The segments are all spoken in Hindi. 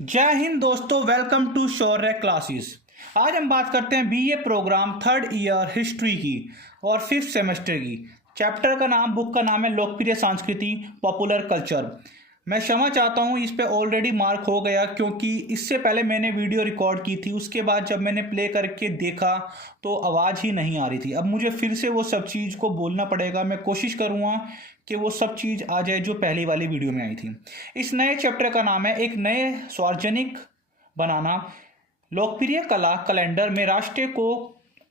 जय हिंद दोस्तों, वेलकम टू शौर्य क्लासेस। आज हम बात करते हैं BA programme third year history की और फिफ्थ सेमेस्टर की। चैप्टर का नाम, बुक का नाम है लोकप्रिय संस्कृति, पॉपुलर कल्चर। मैं क्षमा चाहता हूँ, इस पे ऑलरेडी मार्क हो गया क्योंकि इससे पहले मैंने वीडियो रिकॉर्ड की थी। उसके बाद जब मैंने प्ले करके देखा तो आवाज़ ही नहीं आ रही थी। अब मुझे फिर से वो सब चीज़ को बोलना पड़ेगा। मैं कोशिश करूँगा कि वो सब चीज़ आ जाए जो पहली वाली वीडियो में आई थी। इस नए चैप्टर का नाम है एक नए सार्वजनिक बनाना, लोकप्रिय कला कैलेंडर में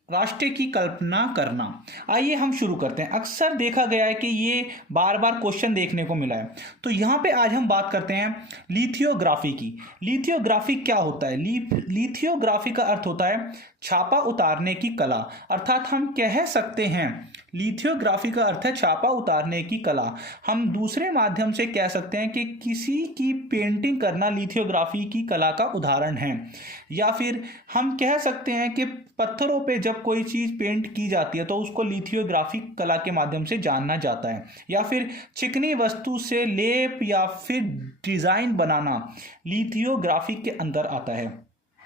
राष्ट्र की कल्पना करना। आइए हम शुरू करते हैं। अक्सर देखा गया है कि ये बार बार क्वेश्चन देखने को मिला है, तो यहाँ पे आज हम बात करते हैं लिथियोग्राफी की। लिथियोग्राफी क्या होता है? लिथियोग्राफी का अर्थ होता है छापा उतारने की कला। अर्थात हम कह सकते हैं लिथियोग्राफी का अर्थ है छापा उतारने की कला। हम दूसरे माध्यम से कह सकते हैं कि किसी की पेंटिंग करना लिथियोग्राफी की कला का उदाहरण है। या फिर हम कह सकते हैं कि पत्थरों पे जब कोई चीज़ पेंट की जाती है तो उसको लिथियोग्राफी कला के माध्यम से जाना जाता है। या फिर चिकनी वस्तु से लेप या फिर डिज़ाइन बनाना लिथियोग्राफी के अंदर आता है।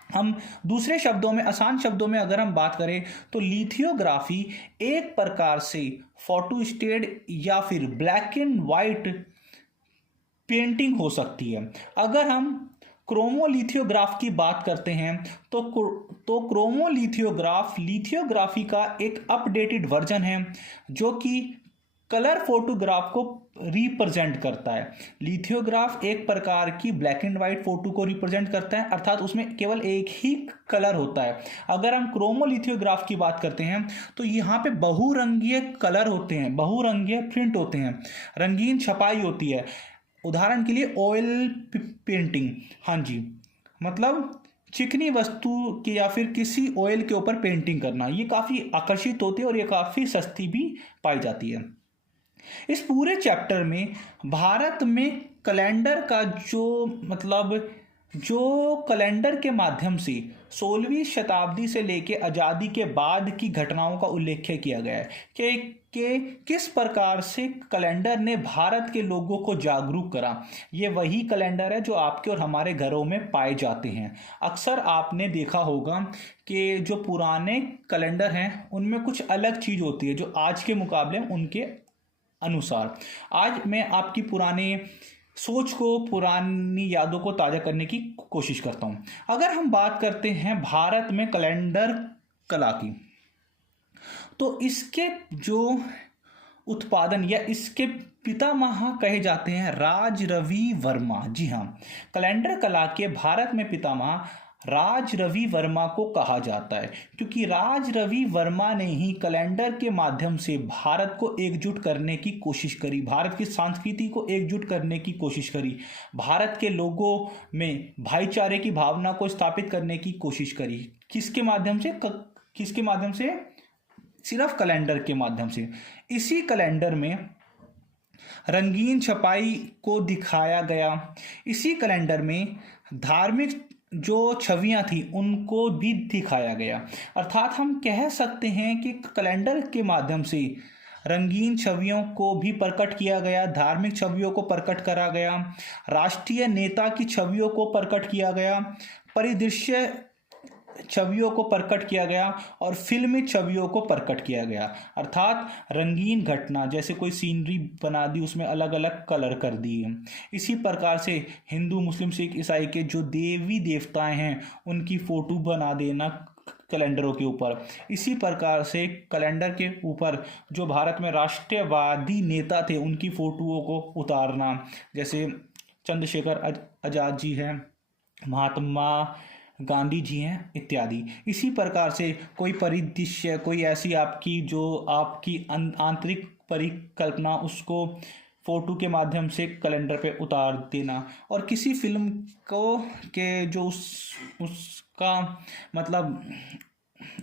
हम दूसरे शब्दों में, आसान शब्दों में अगर हम बात करें तो लिथियोग्राफी एक प्रकार से फोटोस्टेट या फिर ब्लैक एंड वाइट पेंटिंग हो सकती है। अगर हम क्रोमोलिथियोग्राफ की बात करते हैं तो क्रोमोलिथियोग्राफ लिथियोग्राफी का एक अपडेटेड वर्जन है जो कि कलर फोटोग्राफ को रिप्रेजेंट करता है। लिथियोग्राफ एक प्रकार की ब्लैक एंड वाइट फोटो को रिप्रेजेंट करता है, अर्थात उसमें केवल एक ही कलर होता है। अगर हम क्रोमोलिथियोग्राफ की बात करते हैं तो यहाँ पे बहुरंगीय कलर होते हैं, बहुरंगीय प्रिंट होते हैं, रंगीन छपाई होती है। उदाहरण के लिए ऑयल पेंटिंग, हाँ जी, मतलब चिकनी वस्तु की या फिर किसी ऑयल के ऊपर पेंटिंग करना, ये काफ़ी आकर्षित होती है और ये काफ़ी सस्ती भी पाई जाती है। इस पूरे चैप्टर में भारत में कैलेंडर का जो कैलेंडर के माध्यम से 16वीं शताब्दी से लेके आज़ादी के बाद की घटनाओं का उल्लेख किया गया है कि किस प्रकार से कैलेंडर ने भारत के लोगों को जागरूक करा। ये वही कैलेंडर है जो आपके और हमारे घरों में पाए जाते हैं। अक्सर आपने देखा होगा कि जो पुराने कैलेंडर हैं उनमें कुछ अलग चीज़ होती है जो आज के मुकाबले उनके अनुसार। आज मैं आपकी पुराने सोच को, पुरानी यादों को ताज़ा करने की कोशिश करता हूँ। अगर हम बात करते हैं भारत में कैलेंडर कला की, तो इसके जो उत्पादन या इसके पितामह कहे जाते हैं राज रवि वर्मा। जी हाँ, कैलेंडर कला के भारत में पितामह राज रवि वर्मा को कहा जाता है क्योंकि राज रवि वर्मा ने ही कैलेंडर के माध्यम से भारत को एकजुट करने की कोशिश करी, भारत की संस्कृति को एकजुट करने की कोशिश करी, भारत के लोगों में भाईचारे की भावना को स्थापित करने की कोशिश करी। किसके माध्यम से? सिर्फ कैलेंडर के माध्यम से। इसी कैलेंडर में रंगीन छपाई को दिखाया गया। इसी कैलेंडर में धार्मिक जो छवियां थी उनको भी दिखाया गया। अर्थात हम कह सकते हैं कि कैलेंडर के माध्यम से रंगीन छवियों को भी प्रकट किया गया, धार्मिक छवियों को प्रकट करा गया, राष्ट्रीय नेता की छवियों को प्रकट किया गया, परिदृश्य छवियों को प्रकट किया गया और फिल्मी छवियों को प्रकट किया गया। अर्थात रंगीन घटना, जैसे कोई सीनरी बना दी, उसमें अलग अलग कलर कर दिए। इसी प्रकार से हिंदू, मुस्लिम, सिख, ईसाई के जो देवी देवताएं हैं उनकी फोटो बना देना कैलेंडरों के ऊपर। इसी प्रकार से कैलेंडर के ऊपर जो भारत में राष्ट्रवादी नेता थे उनकी फोटोओं को उतारना, जैसे चंद्रशेखर आजाद जी हैं, महात्मा गांधी जी हैं इत्यादि। इसी प्रकार से कोई परिदृश्य, कोई ऐसी आपकी आंतरिक परिकल्पना, उसको फोटो के माध्यम से कैलेंडर पे उतार देना। और किसी फिल्म को के जो उसका मतलब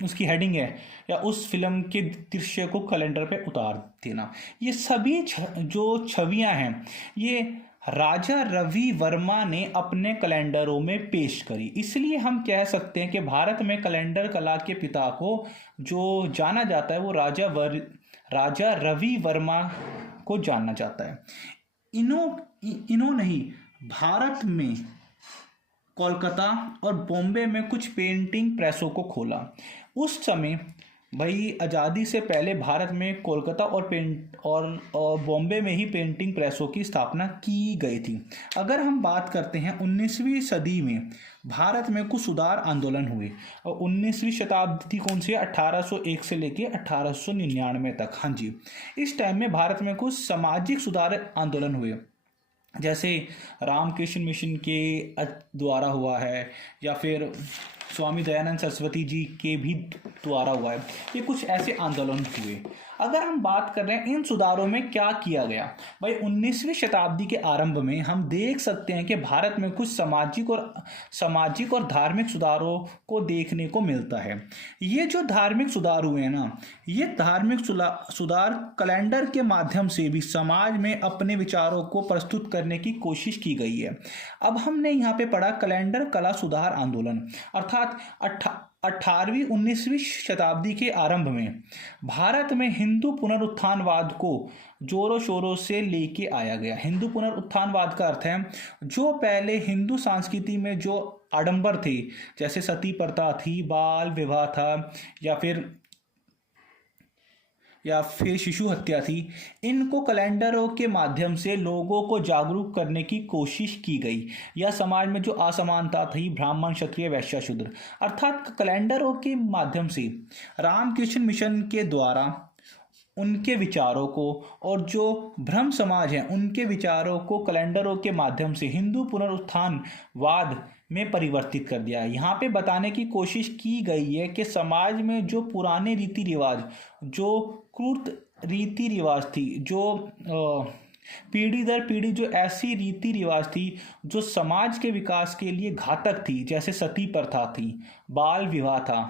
उसकी हेडिंग है या उस फिल्म के दृश्य को कैलेंडर पे उतार देना। ये सभी जो छवियां हैं ये राजा रवि वर्मा ने अपने कैलेंडरों में पेश करी। इसलिए हम कह सकते हैं कि भारत में कैलेंडर कला के पिता को जो जाना जाता है वो राजा रवि वर्मा को जाना जाता है। इन्होंने ही भारत में कोलकाता और बॉम्बे में कुछ पेंटिंग प्रेसों को खोला। उस समय भाई आज़ादी से पहले भारत में कोलकाता और बॉम्बे में ही पेंटिंग प्रेसों की स्थापना की गई थी। अगर हम बात करते हैं 19वीं सदी में भारत में कुछ सुधार आंदोलन हुए, और 19वीं शताब्दी कौन सी है, 1801 से लेके 1899 तक। हाँ जी, इस टाइम में भारत में कुछ सामाजिक सुधार आंदोलन हुए, जैसे रामकृष्ण मिशन के द्वारा हुआ है, या फिर स्वामी दयानंद सरस्वती जी के भी द्वारा हुआ है। ये कुछ ऐसे आंदोलन हुए। अगर हम बात कर रहे हैं इन सुधारों में क्या किया गया, भाई 19वीं शताब्दी के आरंभ में हम देख सकते हैं कि भारत में कुछ सामाजिक और धार्मिक सुधारों को देखने को मिलता है। ये जो धार्मिक सुधार हुए हैं ना, ये धार्मिक सुधार कैलेंडर के माध्यम से भी समाज में अपने विचारों को प्रस्तुत करने की कोशिश की गई है। अब हमने यहाँ पे पढ़ा कैलेंडर कला सुधार आंदोलन, अर्थात 18वीं 19वीं शताब्दी के आरंभ में भारत में हिंदू पुनरुत्थानवाद को जोरों शोरों से लेके आया गया। हिंदू पुनरुत्थानवाद का अर्थ है जो पहले हिंदू संस्कृति में जो आडंबर थे, जैसे सती प्रथा थी, बाल विवाह था, या फिर शिशु हत्या थी, इनको कैलेंडरों के माध्यम से लोगों को जागरूक करने की कोशिश की गई। या समाज में जो असमानता थी, ब्राह्मण क्षत्रिय वैश्य शूद्र, अर्थात कैलेंडरों के माध्यम से रामकृष्ण मिशन के द्वारा उनके विचारों को, और जो ब्रह्म समाज है उनके विचारों को कैलेंडरों के माध्यम से हिंदू पुनरुत्थानवाद में परिवर्तित कर दिया। यहाँ पे बताने की कोशिश की गई है कि समाज में जो पुराने रीति रिवाज, जो क्रूर रीति रिवाज थी, जो पीढ़ी दर पीढ़ी जो ऐसी रीति रिवाज थी जो समाज के विकास के लिए घातक थी, जैसे सती प्रथा थी, बाल विवाह था,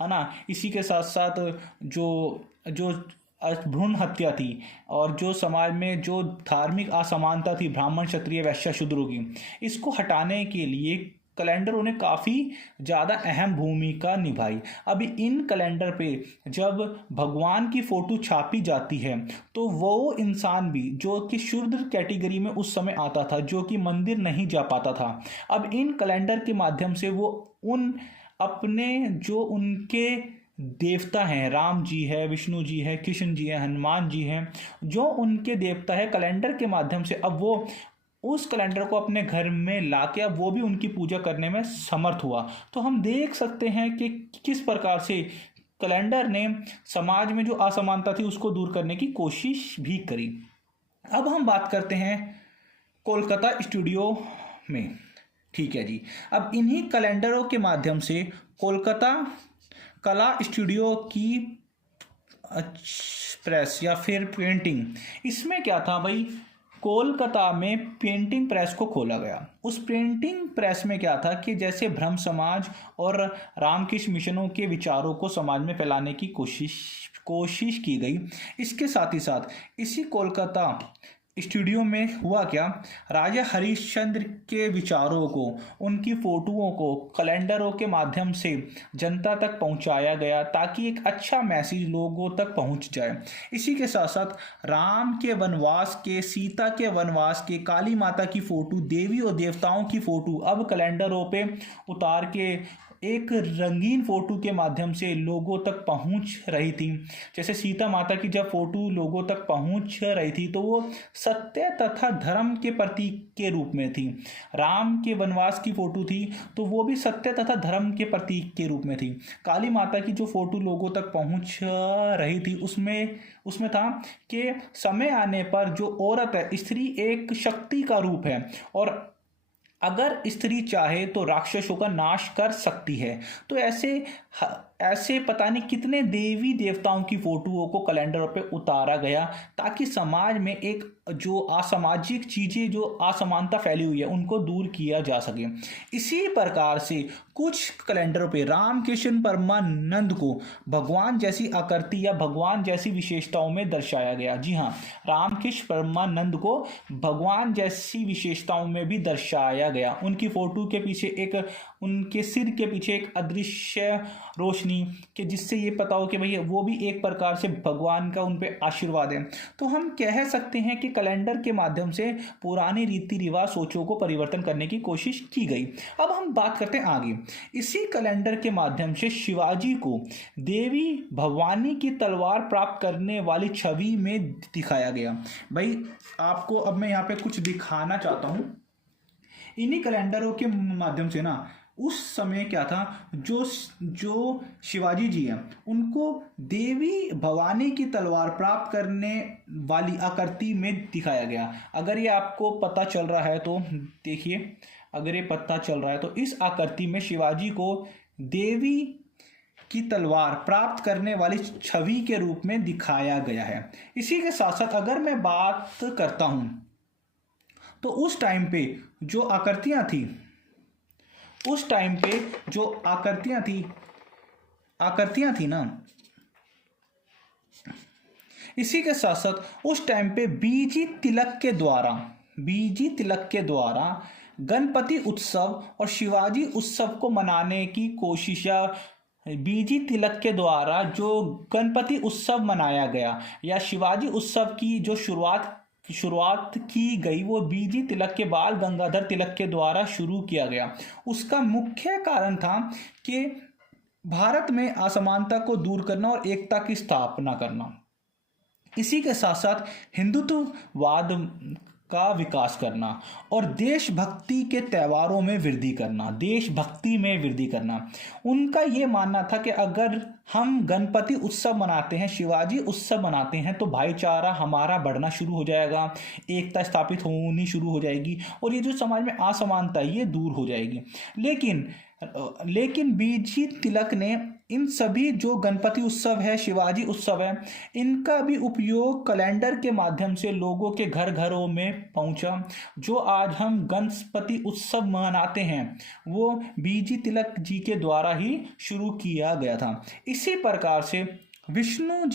है ना, इसी के साथ साथ जो भ्रूण हत्या थी, और जो समाज में जो धार्मिक असमानता थी ब्राह्मण क्षत्रिय वैश्य शूद्रों की, इसको हटाने के लिए कैलेंडरों ने काफ़ी ज़्यादा अहम भूमिका निभाई। अभी इन कैलेंडर पे जब भगवान की फ़ोटो छापी जाती है तो वो इंसान भी जो कि शूद्र कैटेगरी में उस समय आता था, जो कि मंदिर नहीं जा पाता था, अब इन कैलेंडर के माध्यम से वो उनके देवता हैं, राम जी है, विष्णु जी है, कृष्ण जी है, हनुमान जी हैं, जो उनके देवता है, कैलेंडर के माध्यम से अब वो उस कैलेंडर को अपने घर में लाके अब वो भी उनकी पूजा करने में समर्थ हुआ। तो हम देख सकते हैं कि किस प्रकार से कैलेंडर ने समाज में जो असमानता थी उसको दूर करने की कोशिश भी करी। अब हम बात करते हैं कोलकाता स्टूडियो में। ठीक है जी, अब इन्हीं कैलेंडरों के माध्यम से कोलकाता कला स्टूडियो की प्रेस या फिर पेंटिंग, इसमें क्या था भाई, कोलकाता में पेंटिंग प्रेस को खोला गया। उस पेंटिंग प्रेस में क्या था कि जैसे ब्रह्म समाज और रामकृष्ण मिशनों के विचारों को समाज में फैलाने की कोशिश की गई। इसके साथ ही साथ इसी कोलकाता स्टूडियो में हुआ क्या, राजा हरिश्चंद्र के विचारों को, उनकी फोटोओं को कैलेंडरों के माध्यम से जनता तक पहुंचाया गया ताकि एक अच्छा मैसेज लोगों तक पहुंच जाए। इसी के साथ साथ राम के वनवास के, सीता के वनवास के, काली माता की फोटो, देवी और देवताओं की फोटो अब कैलेंडरों पे उतार के एक रंगीन फोटो के माध्यम से लोगों तक पहुंच रही थी। जैसे सीता माता की जब फोटो लोगों तक पहुंच रही थी तो वो सत्य तथा धर्म के प्रतीक के रूप में थी। राम के वनवास की फोटो थी तो वो भी सत्य तथा धर्म के प्रतीक के रूप में थी। काली माता की जो फोटो लोगों तक पहुंच रही थी उसमें था कि समय आने पर जो औरत है, स्त्री एक शक्ति का रूप है और अगर स्त्री चाहे तो राक्षसों का नाश कर सकती है। तो ऐसे पता नहीं कितने देवी देवताओं की फोटोओं को कैलेंडर पे उतारा गया ताकि समाज में एक जो असामाजिक चीज़ें, जो असमानता फैली हुई है, उनको दूर किया जा सके। इसी प्रकार से कुछ कैलेंडरों पे रामकृष्ण परमानंद को भगवान जैसी आकृति या भगवान जैसी विशेषताओं में दर्शाया गया। जी हाँ, रामकृष्ण परमानंद को भगवान जैसी विशेषताओं में भी दर्शाया गया। उनकी फोटो के पीछे उनके सिर के पीछे एक अदृश्य रोशनी रोशनी कि जिससे ये पता हो कि भाई वो भी एक प्रकार से भगवान का उन पे आशीर्वाद है। तो हम कह सकते हैं कि कैलेंडर के माध्यम से पुराने रीति रिवाज सोचों को परिवर्तन करने की कोशिश की गई। अब हम बात करते हैं आगे। इसी कैलेंडर के माध्यम से शिवाजी को देवी भवानी की तलवार प्राप्त करने वाली छवि में दिखाया गया। भाई आपको अब मैं यहाँ पे कुछ दिखाना चाहता हूँ। इन्हीं कैलेंडरों के माध्यम से ना उस समय क्या था, जो शिवाजी जी हैं उनको देवी भवानी की तलवार प्राप्त करने वाली आकृति में दिखाया गया। अगर ये आपको पता चल रहा है तो देखिए, अगर ये पता चल रहा है तो इस आकृति में शिवाजी को देवी की तलवार प्राप्त करने वाली छवि के रूप में दिखाया गया है। इसी के साथ साथ अगर मैं बात करता हूं तो उस टाइम पे जो आकृतियां थी, उस टाइम पे जो आकृतियां थी ना, इसी के साथ साथ उस टाइम पे बीजी तिलक के द्वारा गणपति उत्सव और शिवाजी उत्सव को मनाने की कोशिश, या बीजी तिलक के द्वारा जो गणपति उत्सव मनाया गया या शिवाजी उत्सव की जो शुरुआत की गई वो बीजी तिलक के बाल गंगाधर तिलक के द्वारा शुरू किया गया। उसका मुख्य कारण था कि भारत में असमानता को दूर करना और एकता की स्थापना करना। इसी के साथ साथ हिंदुत्ववाद का विकास करना और देशभक्ति के त्योहारों में वृद्धि करना। उनका ये मानना था कि अगर हम गणपति उत्सव मनाते हैं, शिवाजी उत्सव मनाते हैं तो भाईचारा हमारा बढ़ना शुरू हो जाएगा, एकता स्थापित होनी शुरू हो जाएगी और ये जो समाज में असमानता ये दूर हो जाएगी। लेकिन बीजी तिलक ने इन सभी जो गणपति उत्सव है, शिवाजी उत्सव है, इनका भी उपयोग कैलेंडर के माध्यम से लोगों के घर घरों में पहुंचा। जो आज हम गणपति उत्सव मनाते हैं वो बीजी तिलक जी के द्वारा ही शुरू किया गया था। इसी प्रकार से विष्णु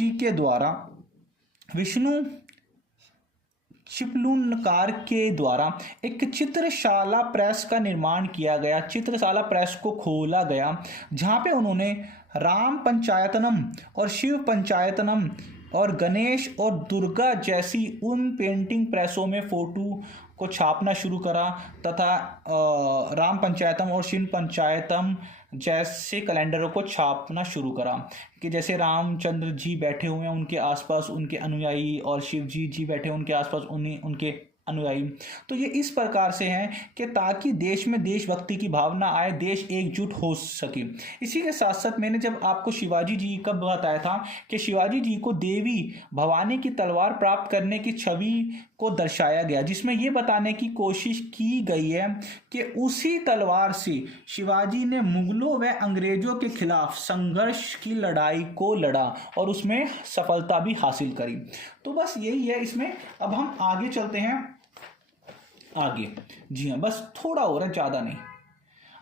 चिपलूनकार के द्वारा एक चित्रशाला प्रेस का निर्माण किया गया। चित्रशाला प्रेस को खोला गया जहाँ पे उन्होंने राम पंचायतनम और शिव पंचायतनम और गणेश और दुर्गा जैसी उन पेंटिंग प्रेसों में फोटो को छापना शुरू करा तथा राम पंचायतम और शिव पंचायतम जैसे कैलेंडरों को छापना शुरू करा कि जैसे रामचंद्र जी बैठे हुए हैं उनके आसपास उनके अनुयायी और शिव जी बैठे उनके आसपास उनके अनुयायी। तो ये इस प्रकार से हैं कि ताकि देश में देशभक्ति की भावना आए, देश एकजुट हो सके। इसी के साथ साथ मैंने जब आपको शिवाजी जी का बताया था कि शिवाजी जी को देवी भवानी की तलवार प्राप्त करने की छवि को दर्शाया गया, जिसमें ये बताने की कोशिश की गई है कि उसी तलवार से शिवाजी ने मुगलों व अंग्रेजों के खिलाफ संघर्ष की लड़ाई को लड़ा और उसमें सफलता भी हासिल करी। तो बस यही है इसमें। अब हम आगे चलते हैं आगे। जी हाँ, बस थोड़ा हो रहा है, ज़्यादा नहीं।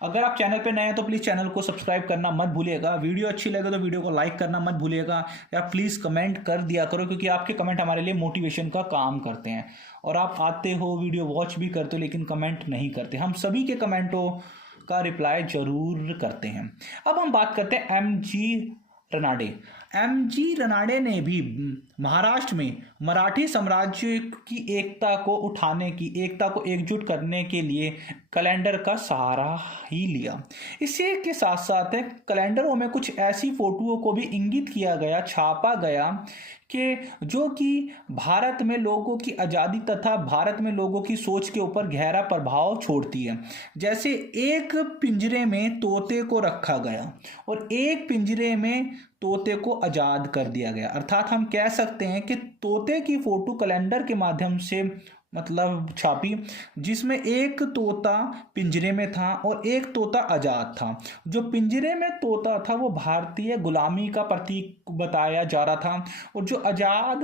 अगर आप चैनल पे नए हैं तो प्लीज़ चैनल को सब्सक्राइब करना मत भूलिएगा। वीडियो अच्छी लगे तो वीडियो को लाइक करना मत भूलिएगा, या प्लीज़ कमेंट कर दिया करो क्योंकि आपके कमेंट हमारे लिए मोटिवेशन का काम करते हैं। और आप आते हो, वीडियो वॉच भी करते हो, लेकिन कमेंट नहीं करते। हम सभी के कमेंटों का रिप्लाई जरूर करते हैं। अब हम बात करते हैं एम.जी. रनाडे ने भी महाराष्ट्र में मराठी साम्राज्य की एकता को एकजुट करने के लिए कैलेंडर का सहारा ही लिया। इसी के साथ साथ कैलेंडरों में कुछ ऐसी फोटोओं को भी इंगित किया गया, छापा गया कि जो कि भारत में लोगों की आज़ादी तथा भारत में लोगों की सोच के ऊपर गहरा प्रभाव छोड़ती है। जैसे एक पिंजरे में तोते को रखा गया और एक पिंजरे में तोते को आज़ाद कर दिया गया। अर्थात हम कह सकते हैं कि तोते की फोटो कैलेंडर के माध्यम से मतलब छापी, जिसमें एक तोता पिंजरे में था और एक तोता आज़ाद था। जो पिंजरे में तोता था वो भारतीय गुलामी का प्रतीक बताया जा रहा था और जो आज़ाद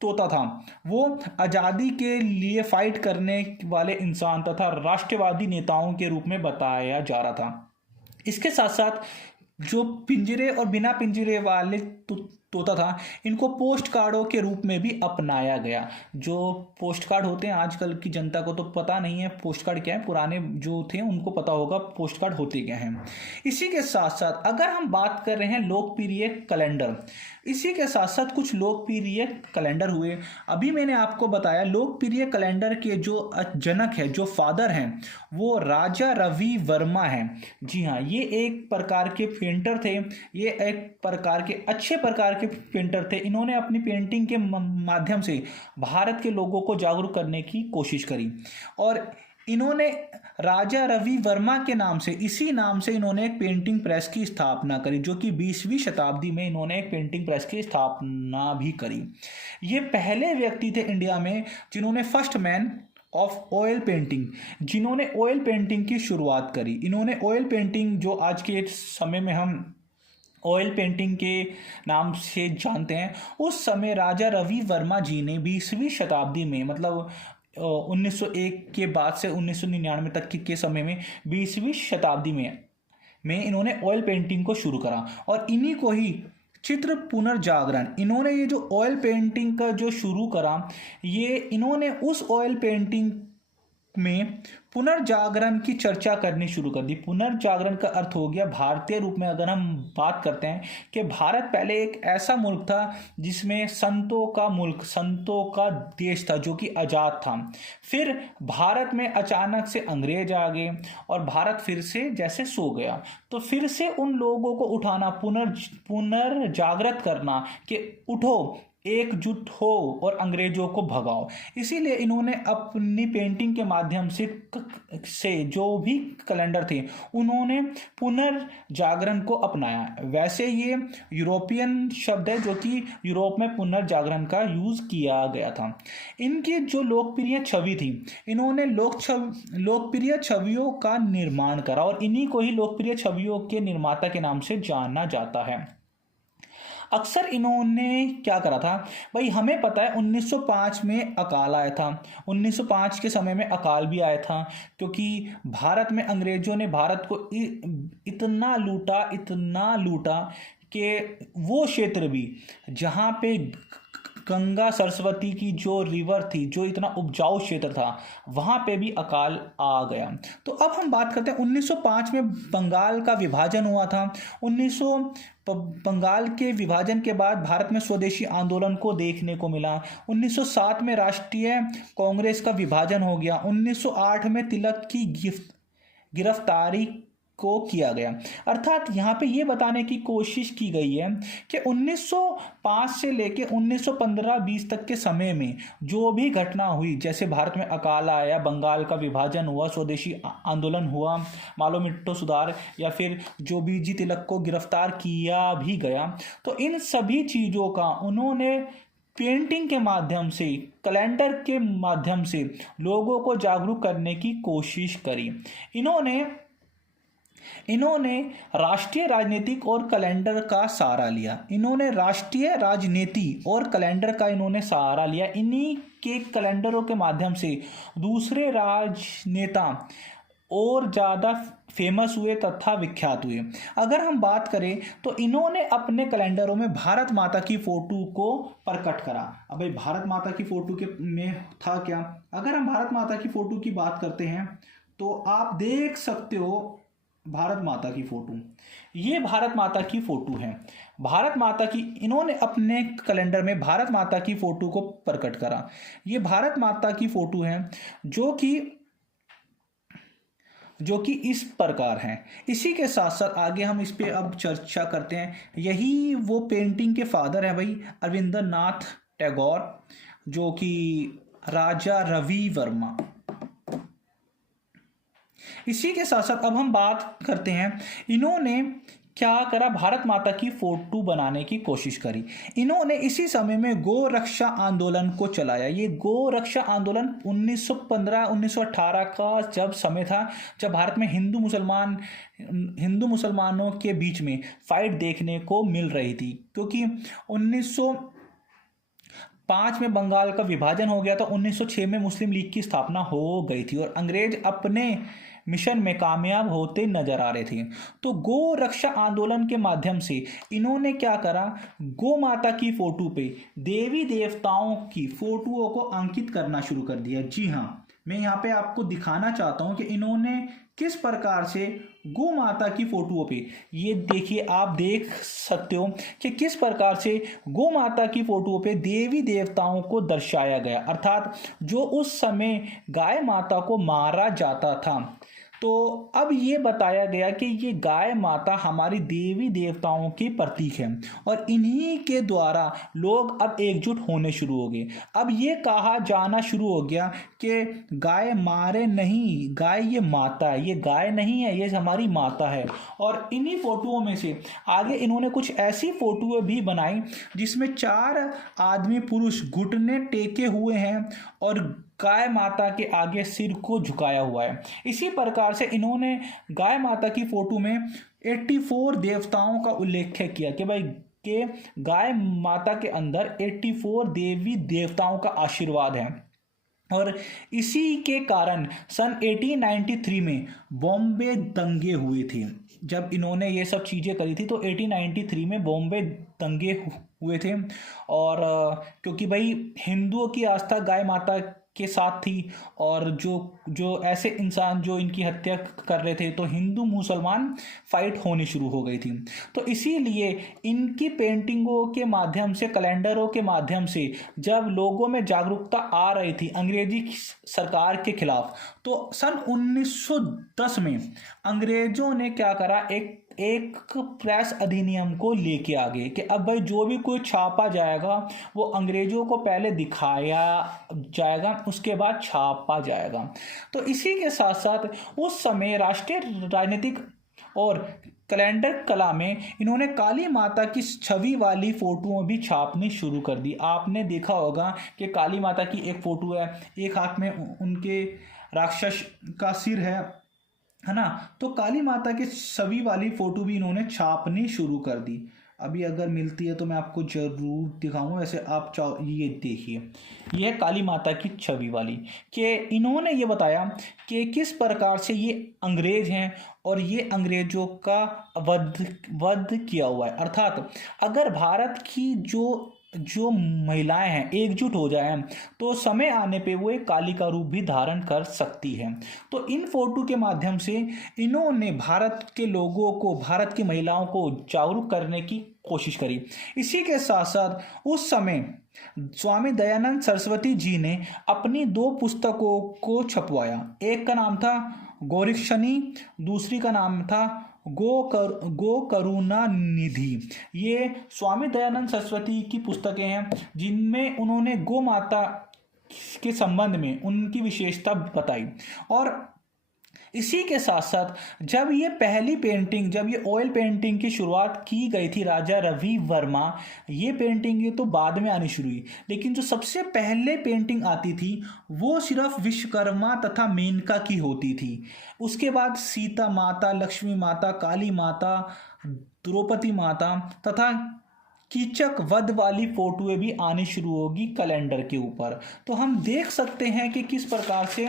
तोता था वो आज़ादी के लिए फाइट करने वाले इंसान तथा राष्ट्रवादी नेताओं के रूप में बताया जा रहा था। इसके साथ साथ जो पिंजरे और बिना पिंजरे वाले तोता था, इनको पोस्ट कार्डों के रूप में भी अपनाया गया। जो पोस्ट कार्ड होते हैं, आजकल की जनता को तो पता नहीं है पोस्ट कार्ड क्या है, पुराने जो थे उनको पता होगा पोस्ट कार्ड होते क्या हैं। इसी के साथ साथ अगर हम बात कर रहे हैं लोकप्रिय कैलेंडर, इसी के साथ साथ कुछ लोकप्रिय कैलेंडर हुए। अभी मैंने आपको बताया लोकप्रिय कैलेंडर के जो जनक है, जो फादर हैं, वो राजा रवि वर्मा हैं। जी हाँ, ये एक प्रकार के पेंटर थे, ये एक प्रकार के अच्छे प्रकार के पेंटर थे। इन्होंने अपनी पेंटिंग के माध्यम से भारत के लोगों को जागरूक करने की कोशिश करी और इन्होंने राजा रवि वर्मा के नाम से, इसी नाम से इन्होंने एक पेंटिंग प्रेस की स्थापना करी, जो कि 20वीं शताब्दी में इन्होंने एक पेंटिंग प्रेस की स्थापना भी करी। ये पहले व्यक्ति थे इंडिया में जिन्होंने first man of oil painting, जिन्होंने ऑयल पेंटिंग की शुरुआत करी। इन्होंने ऑयल पेंटिंग, जो आज के समय में हम ऑयल पेंटिंग के नाम से जानते हैं, उस समय राजा रवि वर्मा जी ने 20वीं शताब्दी में, मतलब 1901 के बाद से 1999 तक के समय में 20वीं शताब्दी में इन्होंने ऑयल पेंटिंग को शुरू करा और इन्हीं को ही चित्र पुनर्जागरण, इन्होंने ये जो ऑयल पेंटिंग का जो शुरू करा, ये इन्होंने उस ऑयल पेंटिंग में पुनर्जागरण की चर्चा करनी शुरू कर दी। पुनर्जागरण का अर्थ हो गया, भारतीय रूप में अगर हम बात करते हैं कि भारत पहले एक ऐसा मुल्क था जिसमें संतों का मुल्क, संतों का देश था, जो कि आज़ाद था। फिर भारत में अचानक से अंग्रेज आ गए और भारत फिर से जैसे सो गया, तो फिर से उन लोगों को उठाना, पुनर्जागृत करना कि उठो, एकजुट हो और अंग्रेजों को भगाओ। इसीलिए इन्होंने अपनी पेंटिंग के माध्यम से जो भी कैलेंडर थे, उन्होंने पुनर्जागरण को अपनाया। वैसे ये यूरोपियन शब्द है, जो कि यूरोप में पुनर्जागरण का यूज किया गया था। इनकी जो लोकप्रिय छवि थी, इन्होंने लोकप्रिय छवियों का निर्माण करा और इन्हीं को ही लोकप्रिय छवियों के निर्माता के नाम से जाना जाता है। अक्सर इन्होंने क्या करा था भाई, हमें पता है 1905 में अकाल आया था। 1905 के समय में अकाल भी आया था, क्योंकि भारत में अंग्रेजों ने भारत को इतना लूटा कि वो क्षेत्र भी जहाँ पे गंगा सरस्वती की जो रिवर थी, जो इतना उपजाऊ क्षेत्र था, वहाँ पे भी अकाल आ गया। तो अब हम बात करते हैं 1905 में बंगाल का विभाजन हुआ था। बंगाल के विभाजन के बाद भारत में स्वदेशी आंदोलन को देखने को मिला। 1907 में राष्ट्रीय कांग्रेस का विभाजन हो गया। 1908 में तिलक की गिरफ्तारी को किया गया। अर्थात यहाँ पे ये बताने की कोशिश की गई है कि 1905 से लेके 1915-20 तक के समय में जो भी घटना हुई, जैसे भारत में अकाल आया, बंगाल का विभाजन हुआ, स्वदेशी आंदोलन हुआ, मालो मिट्टो सुधार, या फिर जो बीजी तिलक को गिरफ्तार किया भी गया, तो इन सभी चीज़ों का उन्होंने पेंटिंग के माध्यम से, कैलेंडर के माध्यम से लोगों को जागरूक करने की कोशिश करी। इन्होंने राष्ट्रीय राजनीतिक और कैलेंडर का सहारा लिया। इन्होंने राष्ट्रीय राजनीति और कैलेंडर का इन्होंने सहारा लिया। इन्हीं के कैलेंडरों के माध्यम से दूसरे राजनेता और ज़्यादा फेमस हुए तथा विख्यात हुए। अगर हम बात करें तो इन्होंने अपने कैलेंडरों में भारत माता की फोटो को प्रकट करा। अब भाई भारत माता की फोटो के में था क्या? अगर हम भारत माता की फोटो की बात करते हैं तो आप देख सकते हो भारत माता की फोटो, ये भारत माता की फोटो है। भारत माता की, इन्होंने अपने कैलेंडर में भारत माता की फोटो को प्रकट करा। ये भारत माता की फोटो है जो कि इस प्रकार है। इसी के साथ साथ आगे हम इस पे अब चर्चा करते हैं। यही वो पेंटिंग के फादर है भाई, रविंद्रनाथ टैगोर, जो कि राजा रवि वर्मा। इसी के साथ साथ अब हम बात करते हैं, इन्होंने क्या करा, भारत माता की फोटो बनाने की कोशिश करी। इन्होंने इसी समय में गो रक्षा आंदोलन को चलाया। ये गो रक्षा आंदोलन 1915-1918 का जब समय था, जब भारत में हिंदू मुसलमानों के बीच में फाइट देखने को मिल रही थी, क्योंकि 1905 में बंगाल का विभाजन हो गया था। 1906 में मुस्लिम लीग की स्थापना हो गई थी और अंग्रेज अपने मिशन में कामयाब होते नजर आ रहे थे। तो गो रक्षा आंदोलन के माध्यम से इन्होंने क्या करा, गौ माता की फोटो पे देवी देवताओं की फोटोओं को अंकित करना शुरू कर दिया। जी हाँ, मैं यहाँ पे आपको दिखाना चाहता हूँ कि इन्होंने किस प्रकार से गौ माता की फोटोओं पे, ये देखिए आप देख सकते हो कि किस प्रकार से गौ माता की फोटोओं पे देवी देवताओं को दर्शाया गया, अर्थात जो उस समय गाय माता को मारा जाता था। तो अब ये बताया गया कि ये गाय माता हमारी देवी देवताओं की प्रतीक है और इन्हीं के द्वारा लोग अब एकजुट होने शुरू हो गए। अब ये कहा जाना शुरू हो गया कि गाय मारे नहीं, गाय ये माता है, ये गाय नहीं है, ये हमारी माता है। और इन्हीं फोटोओं में से आगे इन्होंने कुछ ऐसी फोटोएं भी बनाई जिसमें 4 आदमी पुरुष घुटने टेके हुए हैं और गाय माता के आगे सिर को झुकाया हुआ है। इसी प्रकार से इन्होंने गाय माता की फोटो में 84 देवताओं का उल्लेख किया कि भाई के गाय माता के अंदर 84 देवी देवताओं का आशीर्वाद है। और इसी के कारण सन 1893 में बॉम्बे दंगे हुए थे। जब इन्होंने ये सब चीज़ें करी थी तो 1893 में बॉम्बे दंगे हुए थे। और क्योंकि भाई हिंदुओं की आस्था गाय माता के साथ थी और जो जो ऐसे इंसान जो इनकी हत्या कर रहे थे, तो हिंदू मुसलमान फाइट होनी शुरू हो गई थी। तो इसीलिए इनकी पेंटिंगों के माध्यम से, कैलेंडरों के माध्यम से जब लोगों में जागरूकता आ रही थी अंग्रेजी सरकार के खिलाफ, तो सन 1910 में अंग्रेजों ने क्या करा, एक प्रेस अधिनियम को लेके आ गए कि अब भाई जो भी कोई छापा जाएगा वो अंग्रेजों को पहले दिखाया जाएगा, उसके बाद छापा जाएगा। तो इसी के साथ साथ उस समय राष्ट्रीय राजनीतिक और कैलेंडर कला में इन्होंने काली माता की छवि वाली फोटोएं भी छापनी शुरू कर दी। आपने देखा होगा कि काली माता की एक फोटो है, एक हाथ में उनके राक्षस का सिर है ना। तो काली माता के छवि वाली फोटो भी इन्होंने छापनी शुरू कर दी। अभी अगर मिलती है तो मैं आपको जरूर दिखाऊंगा। वैसे आप ये देखिए, ये है काली माता की छवि वाली, कि इन्होंने ये बताया कि किस प्रकार से ये अंग्रेज हैं और ये अंग्रेजों का वध किया हुआ है। अर्थात अगर भारत की जो महिलाएं हैं एकजुट हो जाएं तो समय आने पे वो एक काली का रूप भी धारण कर सकती है। तो इन फोटो के माध्यम से इन्होंने भारत के लोगों को, भारत की महिलाओं को जागरूक करने की कोशिश करी। इसी के साथ साथ उस समय स्वामी दयानंद सरस्वती जी ने अपनी 2 पुस्तकों को छपवाया। एक का नाम था गौरीक्षणी, दूसरी का नाम था गो करुणा निधि। ये स्वामी दयानंद सरस्वती की पुस्तकें हैं जिनमें उन्होंने गो माता के संबंध में उनकी विशेषता बताई। और इसी के साथ साथ जब ये ऑयल पेंटिंग की शुरुआत की गई थी राजा रवि वर्मा, ये पेंटिंग तो बाद में आनी शुरू हुई, लेकिन जो सबसे पहले पेंटिंग आती थी वो सिर्फ विश्वकर्मा तथा मेनका की होती थी। उसके बाद सीता माता, लक्ष्मी माता, काली माता, द्रौपदी माता तथा कीचक वध वाली फोटोएं भी आनी शुरू होगी कैलेंडर के ऊपर। तो हम देख सकते हैं कि किस प्रकार से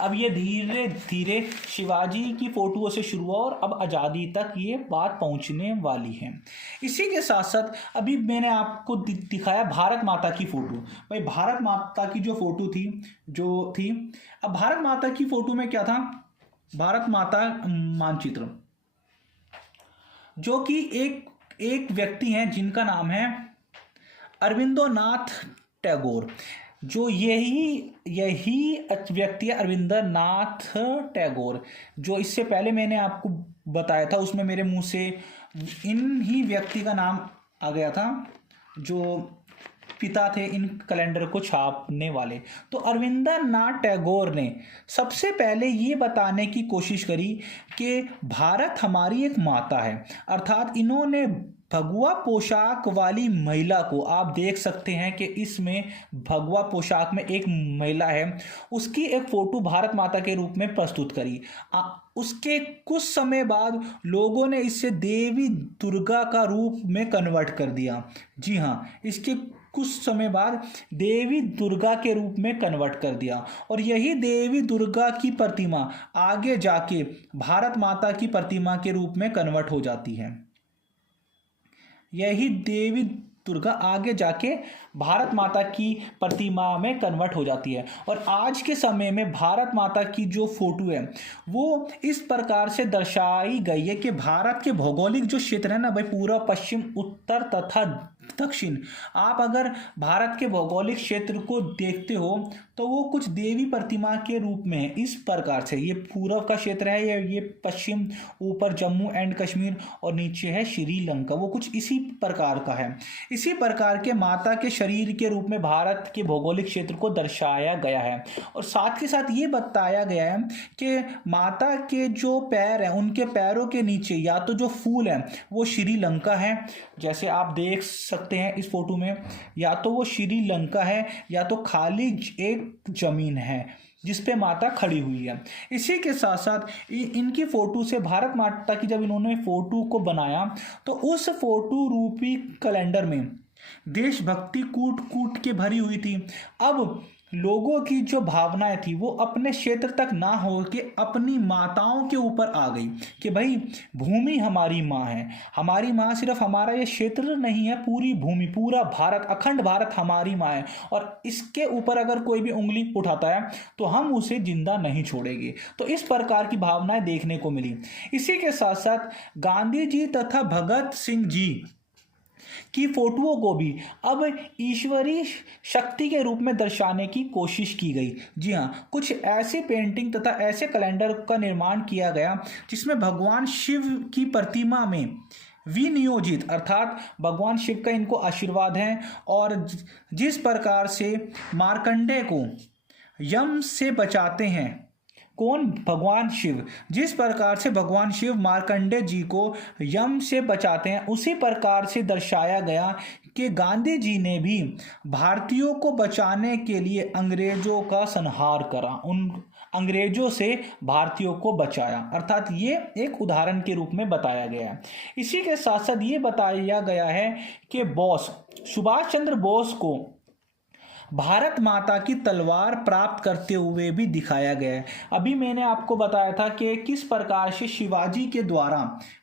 अब ये धीरे धीरे शिवाजी की फोटोओं से शुरू हुआ और अब आज़ादी तक ये बात पहुंचने वाली है। इसी के साथ साथ अभी मैंने आपको दिखाया भारत माता की फोटो। भाई भारत माता की जो फोटो थी, अब भारत माता की फोटो में क्या था, भारत माता मानचित्र, जो कि एक व्यक्ति हैं जिनका नाम है अरविंदोनाथ टैगोर। जो यही व्यक्ति है अरविंदरनाथ टैगोर, जो इससे पहले मैंने आपको बताया था, उसमें मेरे मुंह से इन ही व्यक्ति का नाम आ गया था जो पिता थे इन कैलेंडर को छापने वाले। तो अरविंदरनाथ टैगोर ने सबसे पहले ये बताने की कोशिश करी कि भारत हमारी एक माता है। अर्थात इन्होंने भगवा पोशाक वाली महिला को, आप देख सकते हैं कि इसमें भगवा पोशाक में एक महिला है, उसकी एक फोटो भारत माता के रूप में प्रस्तुत करी। उसके कुछ समय बाद लोगों ने इसे देवी दुर्गा का रूप में कन्वर्ट कर दिया। जी हाँ, इसके कुछ समय बाद देवी दुर्गा के रूप में कन्वर्ट कर दिया, और यही देवी दुर्गा की प्रतिमा आगे जाके भारत माता की प्रतिमा के रूप में कन्वर्ट हो जाती है। यही देवी दुर्गा आगे जाके भारत माता की प्रतिमा में कन्वर्ट हो जाती है। और आज के समय में भारत माता की जो फोटो है वो इस प्रकार से दर्शाई गई है कि भारत के भौगोलिक जो क्षेत्र है ना भाई, पूरा पश्चिम, उत्तर तथा दक्षिण, आप अगर भारत के भौगोलिक क्षेत्र को देखते हो तो वो कुछ देवी प्रतिमा के रूप में है। इस प्रकार से ये पूर्व का क्षेत्र है, ये पश्चिम, ऊपर जम्मू एंड कश्मीर और नीचे है श्रीलंका, वो कुछ इसी प्रकार का है। इसी प्रकार के माता के शरीर के रूप में भारत के भौगोलिक क्षेत्र को दर्शाया गया है। और साथ के साथ ये बताया गया है कि माता के जो पैर हैं उनके पैरों के नीचे या तो जो फूल है वो श्रीलंका है, जैसे आप देख सकते हैं इस फोटो में, या तो वो श्रीलंका है या तो खाली एक जमीन है जिस पे माता खड़ी हुई है। इसी के साथ साथ इनकी फोटो से भारत माता की जब इन्होंने फोटो को बनाया तो उस फोटो रूपी कैलेंडर में देशभक्ति कूट कूट के भरी हुई थी। अब लोगों की जो भावनाएं थी वो अपने क्षेत्र तक ना हो के अपनी माताओं के ऊपर आ गई कि भाई भूमि हमारी माँ है, हमारी माँ सिर्फ हमारा ये क्षेत्र नहीं है, पूरी भूमि, पूरा भारत, अखंड भारत हमारी माँ है, और इसके ऊपर अगर कोई भी उंगली उठाता है तो हम उसे जिंदा नहीं छोड़ेंगे। तो इस प्रकार की भावनाएं देखने को मिली। इसी के साथ साथ गांधी जी तथा भगत सिंह जी की फोटोओं को भी अब ईश्वरीय शक्ति के रूप में दर्शाने की कोशिश की गई। जी हाँ, कुछ ऐसी पेंटिंग तथा ऐसे कैलेंडर का निर्माण किया गया जिसमें भगवान शिव की प्रतिमा में विनियोजित, अर्थात भगवान शिव का इनको आशीर्वाद है, और जिस प्रकार से मार्कंडेय को यम से बचाते हैं, कौन? भगवान शिव। जिस प्रकार से भगवान शिव मार्कंडेय जी को यम से बचाते हैं, उसी प्रकार से दर्शाया गया कि गांधी जी ने भी भारतीयों को बचाने के लिए अंग्रेजों का संहार करा, उन अंग्रेजों से भारतीयों को बचाया, अर्थात ये एक उदाहरण के रूप में बताया गया है। इसी के साथ साथ ये बताया गया है कि बोस, सुभाष चंद्र बोस को भारत माता की तलवार प्राप्त करते हुए भी दिखाया गया है। अभी मैंने आपको बताया था कि किस प्रकार से शिवाजी के द्वारा,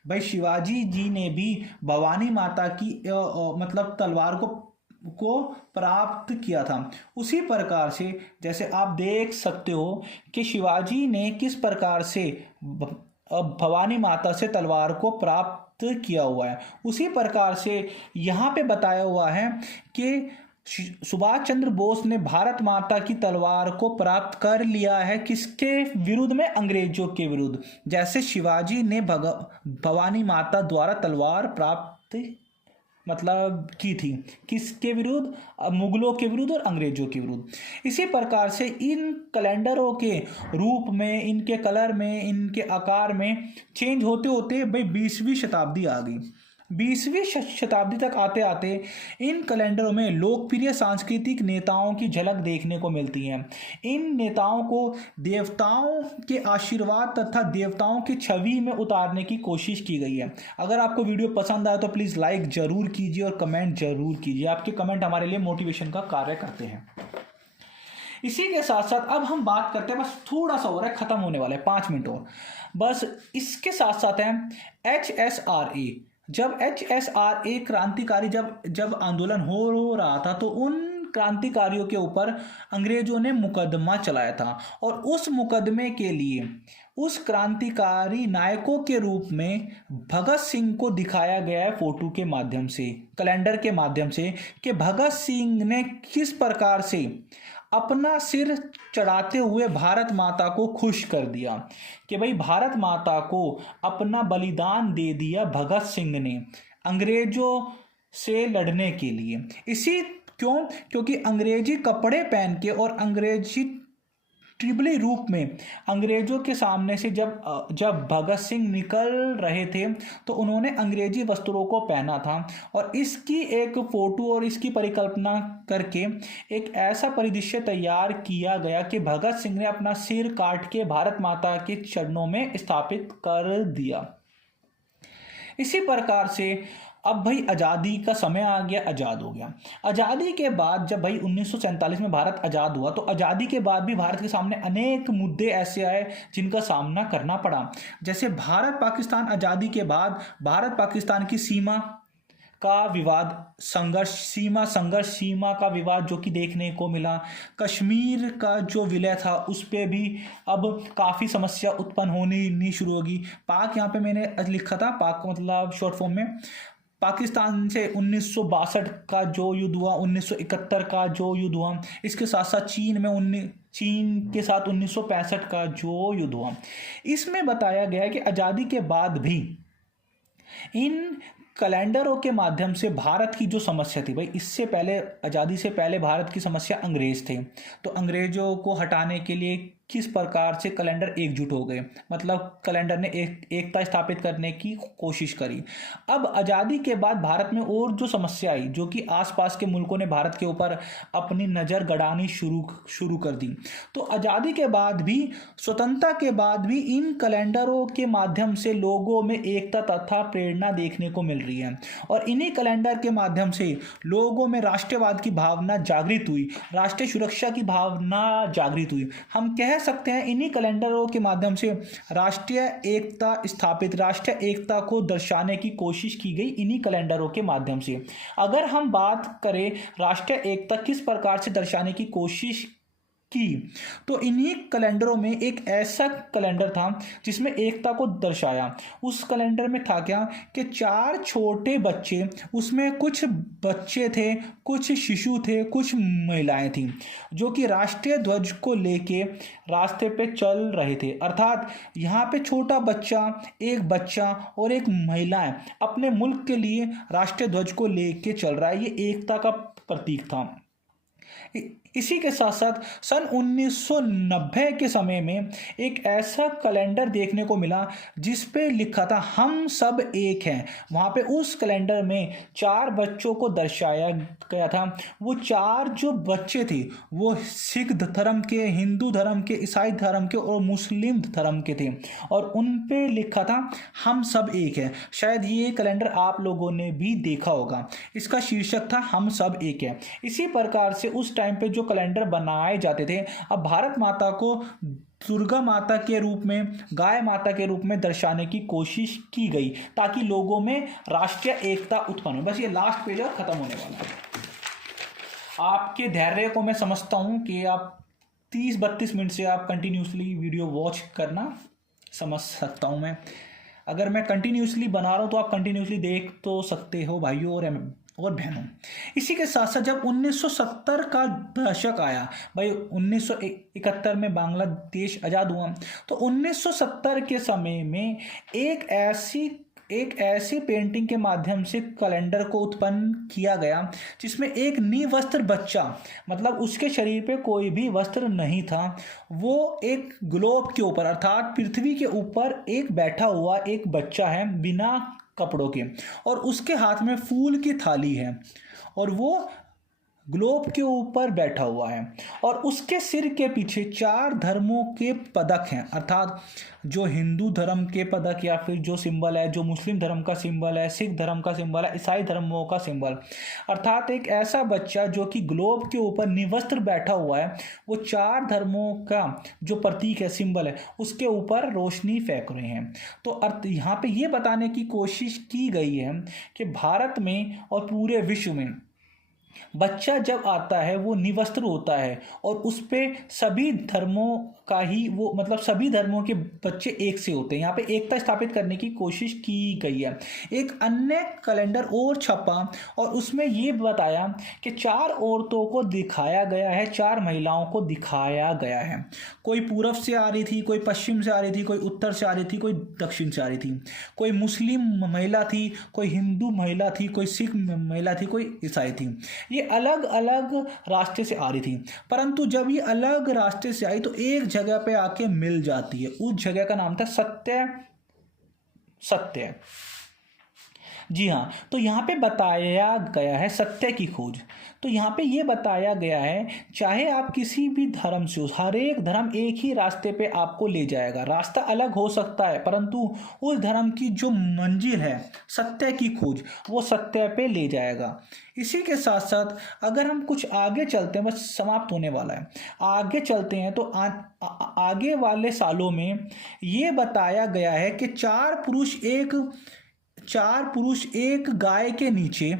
भाई शिवाजी जी ने भी भवानी माता की मतलब तलवार को प्राप्त किया था। उसी प्रकार से जैसे आप देख सकते हो कि शिवाजी ने किस प्रकार से भवानी माता से तलवार को प्राप्त किया हुआ है, उसी प्रकार से यहाँ पे बताया हुआ है कि सुभाष चंद्र बोस ने भारत माता की तलवार को प्राप्त कर लिया है। किसके विरुद्ध में? अंग्रेजों के विरुद्ध। जैसे शिवाजी ने भवानी माता द्वारा तलवार प्राप्त मतलब की थी, किसके विरुद्ध? मुगलों के विरुद्ध और अंग्रेजों के विरुद्ध। इसी प्रकार से इन कैलेंडरों के रूप में, इनके कलर में, इनके आकार में चेंज होते होते भाई 20वीं शताब्दी आ गई। 20वीं शताब्दी तक आते आते इन कैलेंडरों में लोकप्रिय सांस्कृतिक नेताओं की झलक देखने को मिलती है। इन नेताओं को देवताओं के आशीर्वाद तथा देवताओं की छवि में उतारने की कोशिश की गई है। अगर आपको वीडियो पसंद आए तो प्लीज़ लाइक ज़रूर कीजिए और कमेंट ज़रूर कीजिए। आपके कमेंट हमारे लिए मोटिवेशन का कार्य करते हैं। इसी के साथ साथ अब हम बात करते हैं, बस थोड़ा सा हो रहा है, ख़त्म होने वाला है, 5 मिनट और बस। इसके साथ साथ है HSRA। जब HSRA क्रांतिकारी जब आंदोलन हो रहा था तो उन क्रांतिकारियों के ऊपर अंग्रेजों ने मुकदमा चलाया था, और उस मुकदमे के लिए उस क्रांतिकारी नायकों के रूप में भगत सिंह को दिखाया गया है फोटो के माध्यम से, कैलेंडर के माध्यम से, कि भगत सिंह ने किस प्रकार से अपना सिर चढ़ाते हुए भारत माता को खुश कर दिया, कि भाई भारत माता को अपना बलिदान दे दिया भगत सिंह ने अंग्रेजों से लड़ने के लिए। क्योंकि अंग्रेजी कपड़े पहन के और अंग्रेजी ट्रिबली रूप में अंग्रेजों के सामने से जब भगत सिंह निकल रहे थे तो उन्होंने अंग्रेजी वस्त्रों को पहना था, और इसकी एक फोटो और इसकी परिकल्पना करके एक ऐसा परिदृश्य तैयार किया गया कि भगत सिंह ने अपना सिर काट के भारत माता के चरणों में स्थापित कर दिया। इसी प्रकार से अब भाई आज़ादी का समय आ गया, आज़ाद हो गया। आज़ादी के बाद जब भाई 1947 में भारत आज़ाद हुआ, तो आज़ादी के बाद भी भारत के सामने अनेक मुद्दे ऐसे आए जिनका सामना करना पड़ा। जैसे भारत पाकिस्तान आज़ादी के बाद भारत पाकिस्तान की सीमा का विवाद, सीमा का विवाद जो कि देखने को मिला। कश्मीर का जो विलय था उस पे भी अब काफ़ी समस्या उत्पन्न होनी शुरू होगी। पाक, यहाँ पे मैंने लिखा था पाक मतलब शॉर्ट फॉर्म में, पाकिस्तान से 1962 का जो युद्ध हुआ, 1971 का जो युद्ध हुआ, इसके साथ साथ चीन के साथ 1965 का जो युद्ध हुआ, इसमें बताया गया है कि आज़ादी के बाद भी इन कैलेंडरों के माध्यम से भारत की जो समस्या थी भाई, इससे पहले, आज़ादी से पहले भारत की समस्या अंग्रेज थे, तो अंग्रेजों को हटाने के लिए किस प्रकार से कैलेंडर एकजुट हो गए, मतलब कैलेंडर ने एकता स्थापित करने की कोशिश करी। अब आज़ादी के बाद भारत में और जो समस्या आई, जो कि आसपास के मुल्कों ने भारत के ऊपर अपनी नज़र गड़ानी शुरू कर दी, तो आज़ादी के बाद भी, स्वतंत्रता के बाद भी इन कैलेंडरों के माध्यम से लोगों में एकता तथा प्रेरणा देखने को मिल रही है। और इन्हीं कैलेंडर के माध्यम से लोगों में राष्ट्रवाद की भावना जागृत हुई, राष्ट्रीय सुरक्षा की भावना जागृत हुई। हम कह सकते हैं इन्हीं कैलेंडरों के माध्यम से राष्ट्रीय एकता को दर्शाने की कोशिश की गई, इन्हीं कैलेंडरों के माध्यम से। अगर हम बात करें राष्ट्रीय एकता किस प्रकार से दर्शाने की कोशिश की, तो इन्हीं कैलेंडरों में एक ऐसा कैलेंडर था जिसमें एकता को दर्शाया। उस कैलेंडर में था क्या कि 4 छोटे बच्चे, उसमें कुछ बच्चे थे, कुछ शिशु थे, कुछ महिलाएं थीं, जो कि राष्ट्रीय ध्वज को लेके रास्ते पे चल रहे थे। अर्थात यहाँ पे छोटा बच्चा, एक बच्चा और एक महिलाएं अपने मुल्क के लिए राष्ट्रीय ध्वज को लेके चल रहा है, ये एकता का प्रतीक था। इसी के साथ साथ सन 1990 के समय में एक ऐसा कैलेंडर देखने को मिला जिस पे लिखा था हम सब एक हैं। वहाँ पे उस कैलेंडर में 4 बच्चों को दर्शाया गया था। वो 4 जो बच्चे थे वो सिख धर्म के, हिंदू धर्म के, ईसाई धर्म के और मुस्लिम धर्म के थे, और उन पे लिखा था हम सब एक हैं। शायद ये कैलेंडर आप लोगों ने भी देखा होगा, इसका शीर्षक था हम सब एक हैं। इसी प्रकार से उस टाइम पे जो कैलेंडर बनाए जाते थे, अब भारत माता को दुर्गा माता के रूप में, गाय माता के रूप में दर्शाने की कोशिश की गई ताकि लोगों में राष्ट्रीय एकता उत्पन्न हो। बस ये लास्ट पेज और खत्म होने वाला है। आपके धैर्य को मैं समझता हूं कि आप 30-32 मिनट से आप कंटिन्यूसली वीडियो वॉच करना समझ सकता हूं मैं। अगर मैं कंटिन्यूसली बना रहा हूं तो आप कंटिन्यूसली देख तो सकते हो भाइयों और बहनों। इसी के साथ साथ जब 1970 का दशक आया भाई, 1971 में बांग्लादेश आज़ाद हुआ, तो 1970 के समय में एक ऐसी पेंटिंग के माध्यम से कैलेंडर को उत्पन्न किया गया जिसमें एक निवस्त्र बच्चा, मतलब उसके शरीर पे कोई भी वस्त्र नहीं था, वो एक ग्लोब के ऊपर अर्थात पृथ्वी के ऊपर एक बैठा हुआ एक बच्चा है बिना कपड़ों के, और उसके हाथ में फूल की थाली है और वो ग्लोब के ऊपर बैठा हुआ है, और उसके सिर के पीछे 4 धर्मों के पदक हैं। अर्थात जो हिंदू धर्म के पदक या फिर जो सिंबल है, जो मुस्लिम धर्म का सिंबल है, सिख धर्म का सिंबल है, ईसाई धर्मों का सिंबल। अर्थात एक ऐसा बच्चा जो कि ग्लोब के ऊपर निवस्त्र बैठा हुआ है, वो 4 धर्मों का जो प्रतीक है, सिंबल है, उसके ऊपर रोशनी फेंक रहे हैं। तो अर्थ यहाँ पे ये बताने की कोशिश की गई है कि भारत में और पूरे विश्व में बच्चा जब आता है वो निवस्त्र होता है, और उस पे सभी धर्मों का ही वो, मतलब सभी धर्मों के बच्चे एक से होते हैं। यहाँ पे एकता स्थापित करने की कोशिश की गई है। एक अन्य कैलेंडर और छपा और उसमें ये बताया कि 4 औरतों को दिखाया गया है, 4 महिलाओं को दिखाया गया है। कोई पूरब से आ रही थी, कोई पश्चिम से आ रही थी, कोई उत्तर से आ रही थी, कोई दक्षिण से आ रही थी, कोई मुस्लिम महिला थी, कोई हिंदू महिला थी, कोई सिख महिला थी, कोई ईसाई थी। ये अलग अलग रास्ते से आ रही थी, परंतु जब ये अलग रास्ते से आई तो एक जगह पे आके मिल जाती है। उस जगह का नाम था सत्य। जी हाँ, तो यहाँ पे बताया गया है सत्य की खोज। तो यहाँ पे ये बताया गया है, चाहे आप किसी भी धर्म से हो, हर एक धर्म एक ही रास्ते पे आपको ले जाएगा। रास्ता अलग हो सकता है, परंतु उस धर्म की जो मंजिल है सत्य की खोज, वो सत्य पे ले जाएगा। इसी के साथ साथ अगर हम कुछ आगे चलते हैं, बस समाप्त होने वाला है, आगे चलते हैं तो आगे वाले सालों में ये बताया गया है कि चार पुरुष एक गाय के नीचे,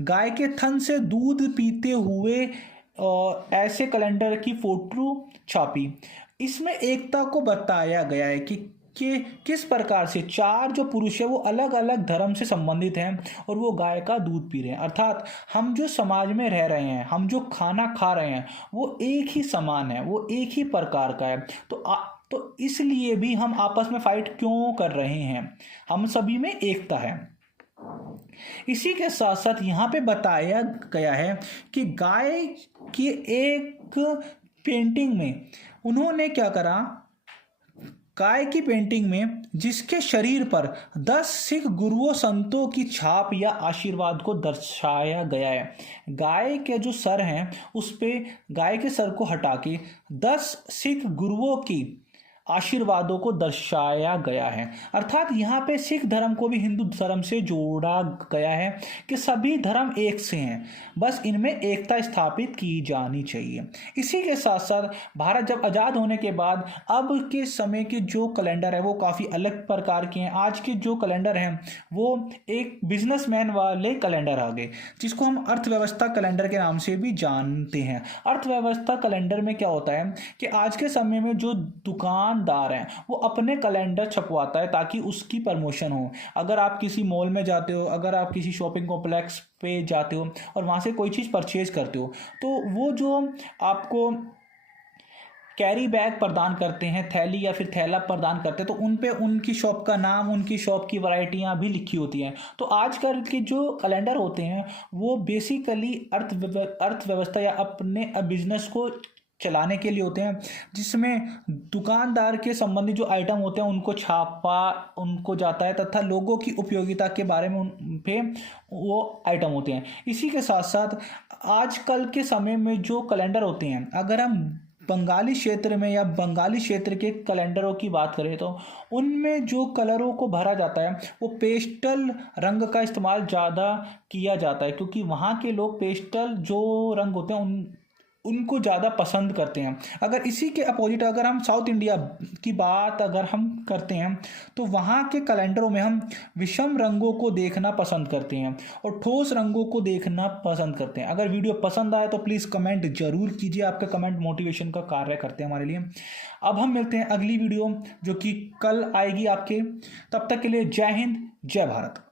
गाय के थन से दूध पीते हुए ऐसे कैलेंडर की फोटो छापी। इसमें एकता को बताया गया है कि किस प्रकार से चार जो पुरुष है वो अलग अलग धर्म से संबंधित हैं और वो गाय का दूध पी रहे हैं। अर्थात हम जो समाज में रह रहे हैं, हम जो खाना खा रहे हैं, वो एक ही समान है, वो एक ही प्रकार का है। तो इसलिए भी हम आपस में फाइट क्यों कर रहे हैं, हम सभी में एकता है। इसी के साथ साथ यहाँ पे बताया गया है कि गाय की एक पेंटिंग में उन्होंने क्या करा, गाय की पेंटिंग में जिसके शरीर पर 10 सिख गुरुओं संतों की छाप या आशीर्वाद को दर्शाया गया है। गाय के जो सर हैं उस पे गाय के सर को हटा के 10 सिख गुरुओं की आशीर्वादों को दर्शाया गया है। अर्थात यहाँ पे सिख धर्म को भी हिंदू धर्म से जोड़ा गया है कि सभी धर्म एक से हैं, बस इनमें एकता स्थापित की जानी चाहिए। इसी के साथ साथ भारत जब आज़ाद होने के बाद अब के समय के जो कैलेंडर है वो काफ़ी अलग प्रकार के हैं। आज के जो कैलेंडर हैं वो एक बिजनेसमैन वाले कैलेंडर आ गए, जिसको हम अर्थव्यवस्था कैलेंडर के नाम से भी जानते हैं। अर्थव्यवस्था कैलेंडर में क्या होता है कि आज के समय में जो दुकानदार हैं वो अपने कैलेंडर छपवाता है ताकि उसकी प्रमोशन हो। अगर आप किसी मॉल में जाते हो, अगर आप किसी शॉपिंग कॉम्प्लेक्स पे जाते हो और वहाँ से कोई चीज़ परचेज करते हो, तो वो जो आपको कैरी बैग प्रदान करते हैं, थैली या फिर थैला प्रदान करते हैं, तो उन पे उनकी शॉप का नाम, उनकी शॉप की वैरायटियाँ भी लिखी होती हैं। तो आजकल के जो कैलेंडर होते हैं वो बेसिकली अर्थव्यवस्था या अपने बिजनेस को चलाने के लिए होते हैं, जिसमें दुकानदार के संबंधित जो आइटम होते हैं उनको छापा उनको जाता है तथा लोगों की उपयोगिता के बारे में उन पे वो आइटम होते हैं। इसी के साथ साथ आजकल के समय में जो कैलेंडर होते हैं, अगर हम बंगाली क्षेत्र में या बंगाली क्षेत्र के कैलेंडरों की बात करें तो उनमें जो कलरों को भरा जाता है वो पेस्टल रंग का इस्तेमाल ज़्यादा किया जाता है, क्योंकि वहाँ के लोग पेस्टल जो रंग होते हैं उनको ज़्यादा पसंद करते हैं। अगर इसी के अपोजिट अगर हम साउथ इंडिया की बात अगर हम करते हैं तो वहाँ के कैलेंडरों में हम विषम रंगों को देखना पसंद करते हैं और ठोस रंगों को देखना पसंद करते हैं। अगर वीडियो पसंद आए तो प्लीज़ कमेंट जरूर कीजिए, आपके कमेंट मोटिवेशन का कार्य करते हैं हमारे लिए। अब हम मिलते हैं अगली वीडियो जो कि कल आएगी आपके, तब तक के लिए जय हिंद, जय भारत।